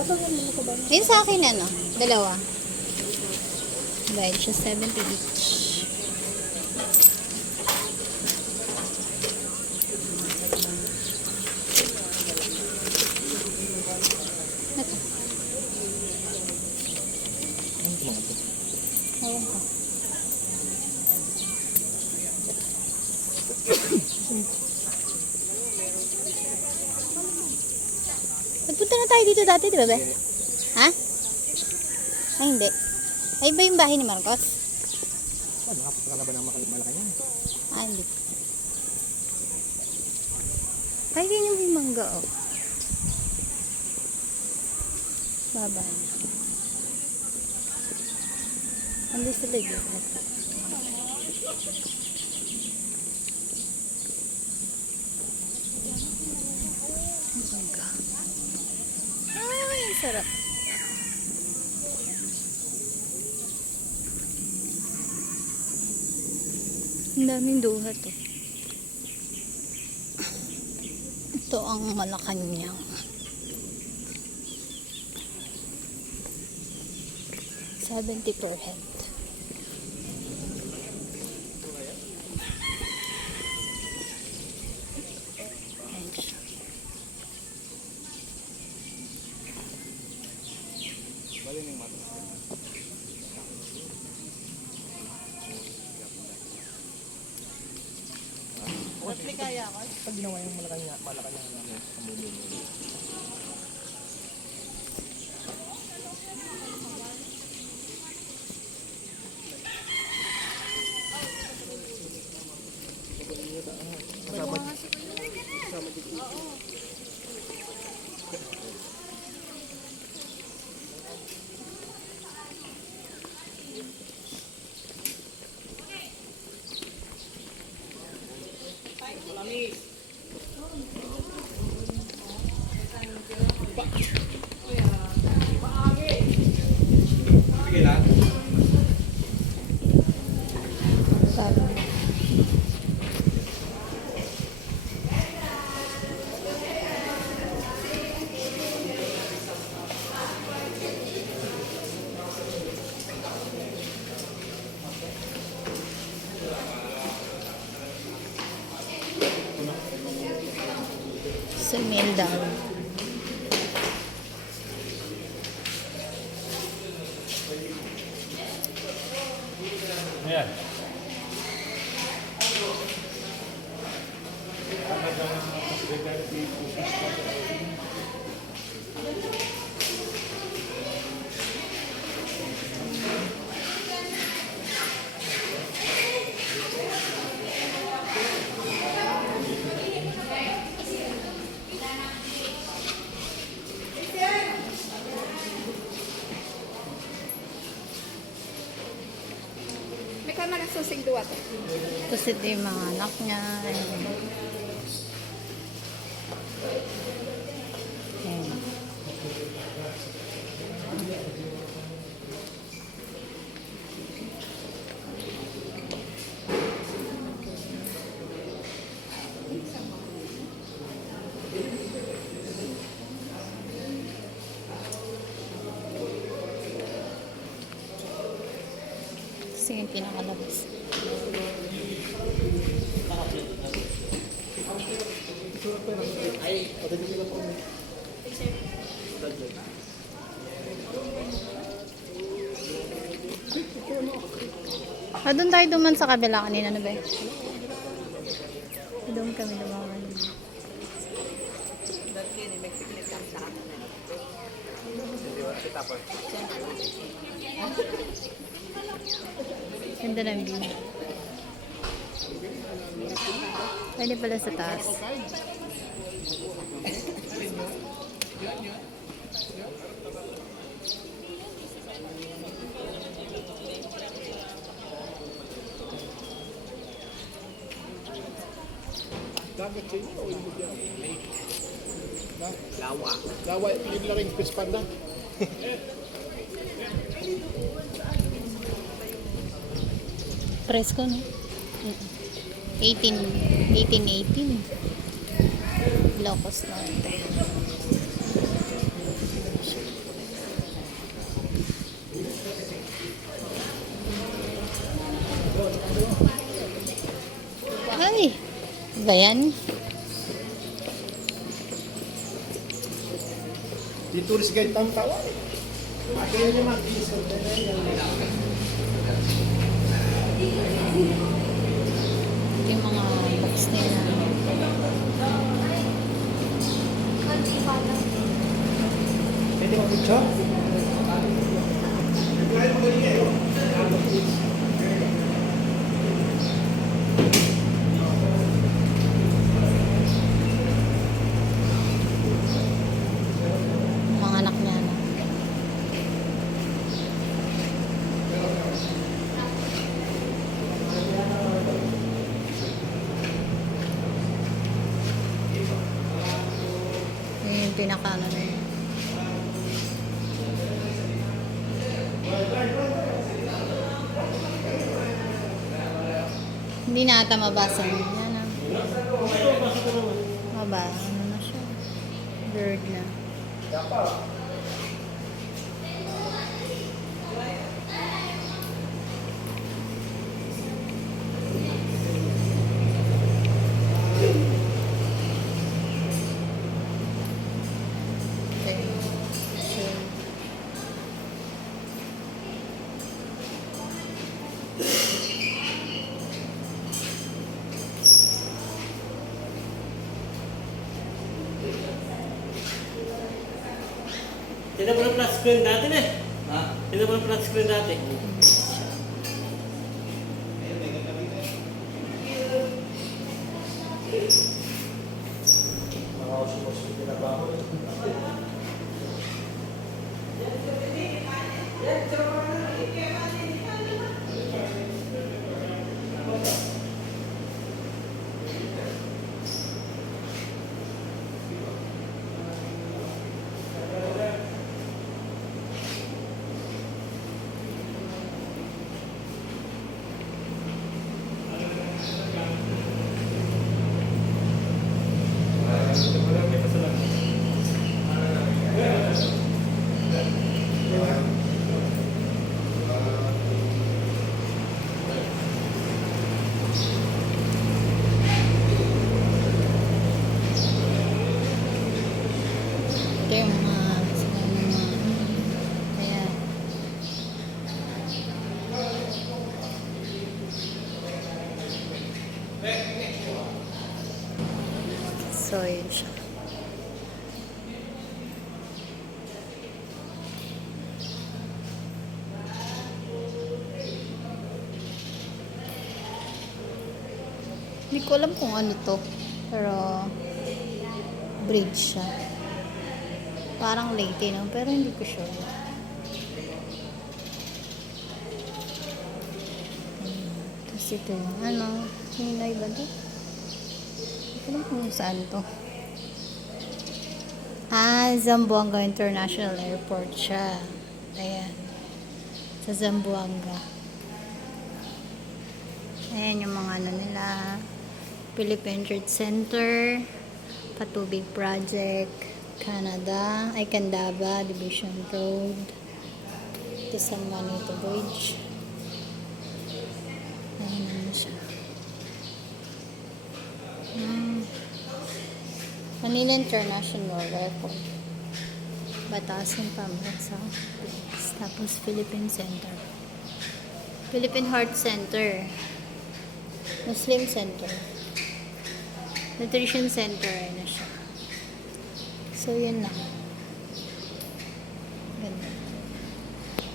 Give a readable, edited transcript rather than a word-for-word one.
Yun sa akin ano, dalawa. Bayad siya 70 each. Ito. Ewan ko. Nagpunta na tayo dito dati, di ba, be? Ha? Ay, hindi. Ay, ba yung bahay ni Marcos? Nakapunta ka na ba ng Malacanang? Ah, hindi. Ay, ganyan yung mangga, oh. Baba. Andi sila dito. Mangga. Ay, sarap. Ang daming duha to. Ito ang Malacanang. $70 per head. Ayan siya. Bali ng mata. Replikaya ako. Pag ginawa yung Malacanang namin sa mundo. Sabi. Sumildang. Ayan. May ka nagsusig duwa to. Kasi ito yung mga anak niya. Ayan. Ayan. Kasi yung pinakalabas. Ay, pwede nila po. Ah, doon tayo duman sa kabila kanina, ano ba? Doon kami dumaman. Ganda ng view. Pwede pala sa taas. Dagat sa inyo o ilog yan? Lawa. Lawa, yun lang yung fish panda. Presko, no? 1818. Locos Norte. ba yan? Di tourist guide tang tawa. Akin niya mag-isa. Ito yung mga box nila. Pwede mag-picture? Mga anak niya na. Yun yung pinaka-ano na yun. Hindi na ata mabasa yun. Yan ah. Ano na siya? Blurred na. Okay. So, Tidak pernah flat screen dati na. Ha? Tidak pernah flat screen dati. ito yung mga ayan. So, yun siya. Hindi ko alam kung ano to. Pero, bridge siya. Parang late, no? Pero hindi ko sure. Tapos ito yung ano, Hinay ba ito? Hindi ko alam kung saan to. Ah, Zamboanga International Airport siya. Ayan. Sa Zamboanga. Ayan yung mga ano nila. Philippine Trade Center. Patubig Project. Canada. Ay, Candaba. Division Road. Ito sa Manito Bridge. Ayan naman siya. Manila International Airport. Batasan Pambansa. Tapos Philippine Center. Philippine Heart Center. Muslim Center. Nutrition Center. Ayun na siya. So, yun lang.